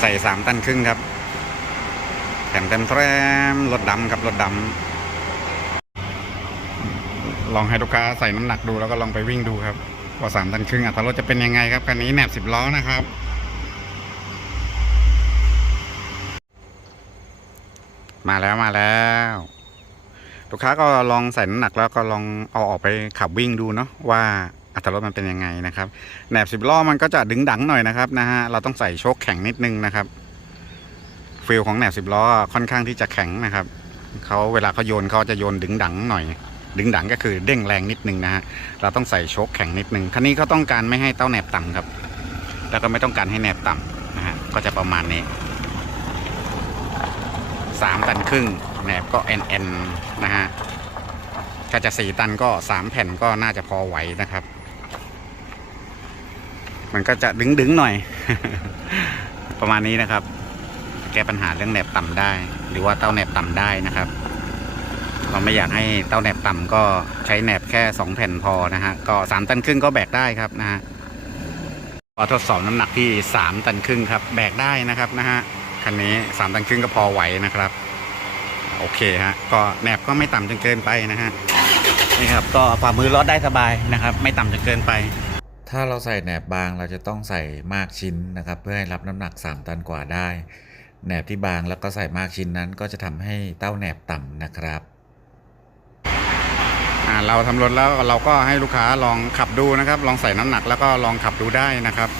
ใส่สามตันครึ่งครับแถมเต็มแทรมรถดำครับรถดำลองให้ลูกค้าใส่น้ำหนักดูแล้วก็ลองไปวิ่งดูครับ ว่าสามตันครึ่งอัตรารถจะเป็นยังไงครับคันนี้แหนบสิบล้อนะครับมาแล้วมาแล้วลูกค้าก็ลองใส่น้ำหนักแล้วก็ลองเอาออกไปขับวิ่งดูเนาะว่า อัตราลดมันเป็นยังไงนะครับแหนบสิบล้อมันก็จะดึงดังหน่อยนะครับนะฮะเราต้องใส่โชคแข็งนิดนึงนะครับฟิลของแหนบสิบล้อค่อนข้างที่จะแข็งนะครับเขาเวลาเขาโยนเขาจะโยนดึงดังหน่อย ดึงดังก็คือเด้งแรงนิดนึงนะฮะเราต้องใส่โชคแข็งนิดนึงคันนี้เขาต้องการไม่ให้เต้าแหนบต่ำครับ แล้วก็ไม่ต้องการให้แหนบต่ำนะฮะก็จะประมาณนี้สามตันครึ่งแหนบก็เอ็นเอ็นนะฮะถ้าจะสี่ตันก็สามแผ่นก็น่าจะพอไหวนะครับ มันก็จะดึงดึงๆหน่อย ประมาณนี้นะครับ แก้ปัญหาเรื่องแหนบต่ำได้ หรือว่าเต้าแหนบต่ำได้นะครับ เราไม่อยากให้เต้าแหนบต่ำก็ใช้แหนบแค่สองแผ่นพอนะฮะก็สามตันครึ่งก็แบกได้ครับนะฮะพอทดสอบน้ำหนักที่สามตันครึ่งครับ แบกได้นะครับนะฮะคันนี้สามตันครึ่งก็พอไหวนะครับ โอเคฮะก็แหนบก็ไม่ต่ำจนเกินไปนะฮะนี่ครับ ก็ฝ่ามือลดได้สบายนะครับ ไม่ต่ำจนเกินไป ถ้าเราใส่แหนบบางเราจะต้องใส่มากชิ้นนะครับ เพื่อให้รับน้ำหนัก 3 ตันกว่าได้ แหนบที่บางแล้วก็ใส่มากชิ้นนั้น ก็จะทำให้เต้าแหนบต่ำนะครับเราทำรถแล้วเราก็ให้ลูกค้าลองขับดูนะครับ ลองใส่น้ำหนักแล้วก็ลองขับดูได้นะครับ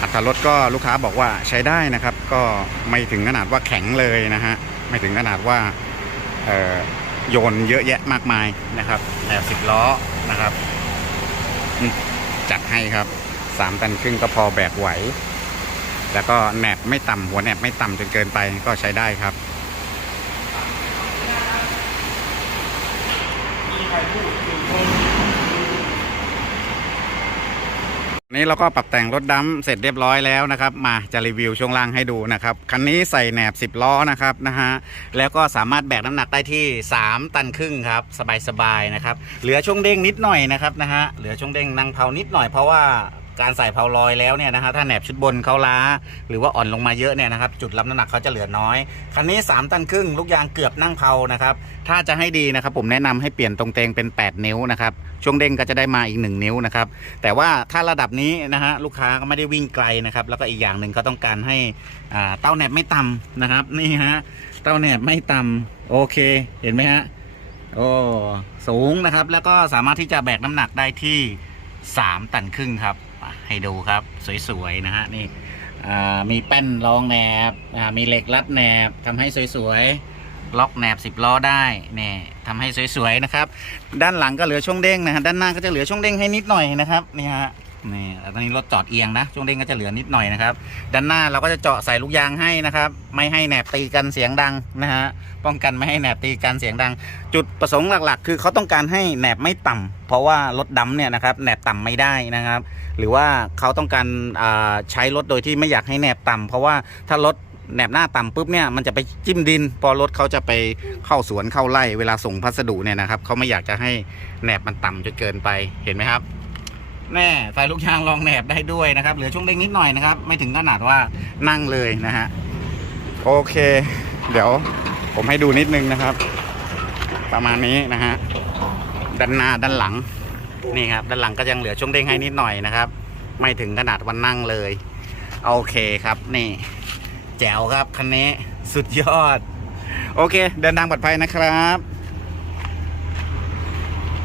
อัตรารถก็ลูกค้าบอกว่าใช้ได้นะครับ ก็ไม่ถึงขนาดว่าแข็งเลยนะฮะไม่ถึงขนาดว่าโยนเยอะแยะมากมายนะครับแอบสิบล้อนะครับ จัดให้ครับสามตันครึ่งก็พอแบกไหว แล้วก็แหนบไม่ต่ำหัวแหนบไม่ต่ำจนเกินไปก็ใช้ได้ครับ นี้เราก็ปรับแต่งรถดำเสร็จเรียบร้อยแล้วนะครับ มาจะรีวิวช่วงล่างให้ดูนะครับคันนี้ใส่แหนบ 10 ล้อนะครับนะฮะแล้วก็สามารถแบกน้ำหนักได้ที่ 3 ตันครึ่งครับสบายๆนะครับเหลือช่วงเด้งนิดหน่อยนะครับนะฮะเหลือช่วงเด้งนั่งเผานิดหน่อยเพราะว่า การใส่เผาลอยแล้วเนี่ยนะฮะถ้าแหนบชุดบนเขาล้า หรือว่าอ่อนลงมาเยอะเนี่ยนะครับจุดรับน้ำหนักเขาจะเหลือน้อย คันนี้ 3 ตันครึ่งลูกยางเกือบนั่งเผานะครับถ้าจะให้ดีนะครับผมแนะนำให้เปลี่ยนตรงเตงเป็น 8 นิ้วนะครับช่วงเด้งก็จะได้มาอีก 1 นิ้วนะครับแต่ว่าถ้าระดับนี้นะฮะลูกค้าก็ไม่ได้วิ่งไกลนะครับแล้วก็อีกอย่างหนึ่งก็ต้องการให้อ่าเต้าแหนบไม่ต่ำนะครับนี่ฮะเต้าแหนบไม่ต่ำโอเคเห็นไหมฮะโอ้สูงนะครับแล้วก็สามารถที่จะแบกน้ำหนักได้ที่ 3 ตันครึ่งครับ ให้ดูครับ สวยๆนะฮะนี่มีแป้นรองแหนบมีเหล็กรัดแหนบทำให้สวยๆล็อกแหนบ10ล้อได้เนี่ยทำให้สวยๆนะครับ ด้านหลังก็เหลือช่วงเด้งนะฮะด้านหน้าก็จะเหลือช่วงเด้งให้นิดหน่อยนะครับนี่ฮะ นี่ตอนนี้รถจอดเอียงนะช่วงเด้งก็จะเหลือนิดหน่อยนะครับ ด้านหน้าเราก็จะเจาะใส่ลูกยางให้นะครับ ไม่ให้แหนบตีกันเสียงดังนะฮะป้องกันไม่ให้แหนบตีกันเสียงดัง จุดประสงค์หลักๆ คือเขาต้องการให้แหนบไม่ต่ำเพราะว่ารถดำเนี่ยนะครับแหนบต่ำไม่ได้นะครับ หรือว่าเขาต้องการใช้รถโดยที่ไม่อยากให้แหนบต่ำเพราะว่าถ้ารถแหนบหน้าต่ำปุ๊บเนี่ยมันจะไปจิ้มดิน พอรถเขาจะไปเข้าสวนเข้าไร่เวลาส่งพัสดุเนี่ยนะครับเขาไม่อยากจะให้แหนบมันต่ำจนเกินไปเห็นไหมครับ แน่ใส่ลูกยางรองแหนบได้ด้วยนะครับ เหลือช่วงเด้งนิดหน่อยนะครับ ไม่ถึงขนาดว่านั่งเลยนะฮะ โอเค เดี๋ยวผมให้ดูนิดนึงนะครับ ประมาณนี้นะฮะ ด้านหน้าด้านหลัง นี่ครับ ด้านหลังก็ยังเหลือช่วงเด้งให้นิดหน่อยนะครับ ไม่ถึงขนาดวันนั่งเลย โอเคครับ นี่ แจ๋วครับคันนี้ สุดยอด โอเค เดินทางปลอดภัยนะครับ